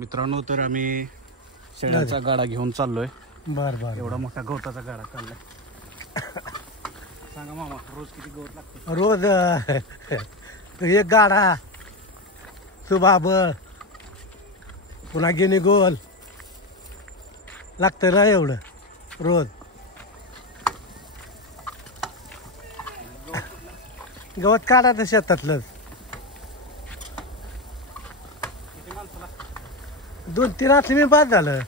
मित्रांनो, तर आम्ही शेळ्यांचा गाडा घेऊन चाललोय. बर बर. एवढा मोठा गवताचा गाडा चाललाय. सांगा मामा, रोज किती गवत लागतं? रोज एक गाडा, सुबाबळ, पुन्हा गिनी गोल लागतं ना एवढं रोज. गवत काढायचं शेतातलंच. किती माणसं लागतात? 2-3 असले मी बाद झालं.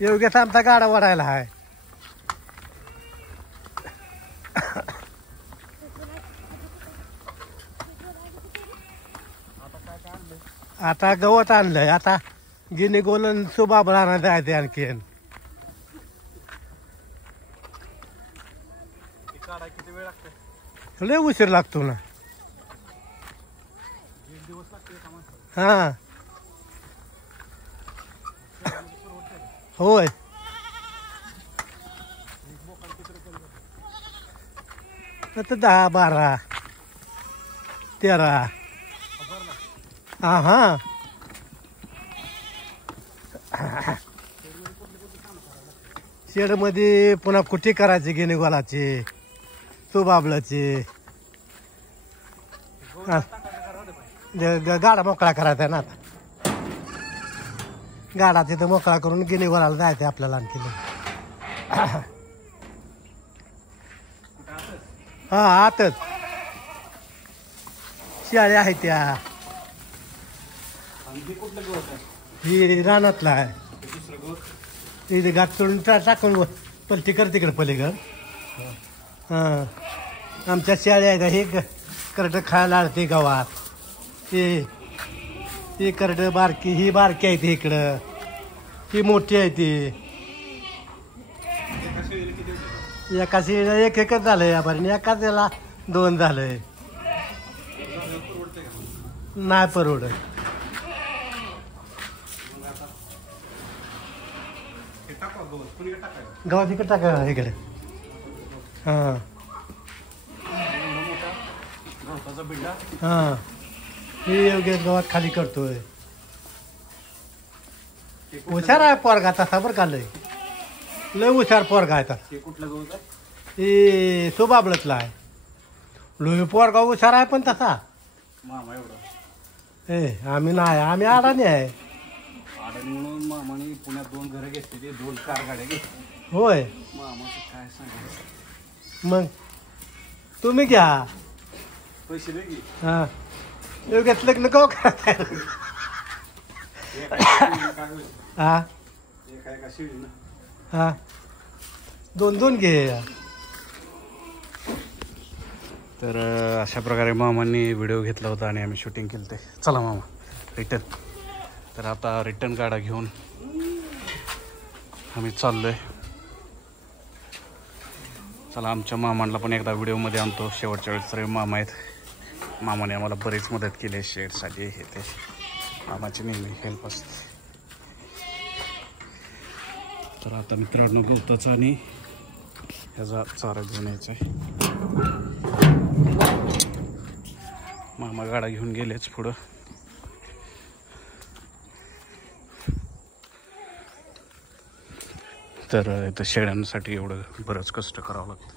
योगेश आमचा गाडा वडायला आहे. आता गवत आणलंय. आता गिनी गोलन सुबाबळ आणा जायचे आणखीन. काढा किती वेळ लागतो? लय उशीर लागतो ना. 1 दिवस लागतो एका माणसाला. हा होय. आता 10, 12, 13. हा हा. शेडमध्ये पुन्हा कुठी करायची गिनी गोलाची, सुबाबळाची. गाडा मोकळा करायचा ना. आता गाडा तिथं मोकळा करून गिनी गोलाला जायचं आपल्याला आणखी. हा आतच शेळ्या आहेत त्या. कुठलं गवत आहे? ही रानातला आहे. दुसरं गवत इथे गाठ सोडून टाकून पलटी कर तिकडे पलीकडं. हां आमच्या शेळ्या आहेत. हे करडं खायला आळते गावात. ही करडं बारकी, ही बारकी आहे ती इकडं, ही मोठी आहे ती. एका शेळीला एकच झालंय आपण, एकाच याला 2 झालंय. नाही परवडत. गव्हात इकडे टाका इकडे. हां गवताचा बिल्डा. हां हे योग्य गव्हात खाली करतोय. हुशार आहे पोरगा तसा बरं का. लय हुशार पोरगा आहे तसा. ते कुठलं गवत आहे? हे सुबाबळतला आहे. लोही पोरगा हुशार आहे पण तसा. मामा एवढं आम्ही नाही, आम्ही अडाणी आहे. आडणी म्हणून मामाने पुण्यात 2 घरं घेतली, ते 2 कार गाड्या घेतल्या. होय. मामाचं काय सांगायचं. मग तुम्ही घ्या. पैसे दे की. हां योग्यात लग्न कवा करताय? हां एका शिडी ना. हां 2-2 घे. तर अशा प्रकारे मामांनी व्हिडिओ घेतला होता आणि आम्ही शूटिंग केलं ते. चला मामा रिटर्न. तर आता रिटर्न गाडा घेऊन आम्ही चाललोय. चला आमच्या मामांना पण एकदा व्हिडिओमध्ये आणतो. शेवटच्या वेळेस तरी मामा आहेत. मामाने आम्हाला बरीच मदत केली आहे शेडसाठी. हे ते मामाची नेहमी हेल्प असते. तर आता मित्रांनो गवताचा आणि ह्याचा चारा घेऊन यायचा आहे. मामा गाडा घेऊन गेलेच पुढं. तर इथं शेळ्यांसाठी एवढं बरंच कष्ट करावं लागतं.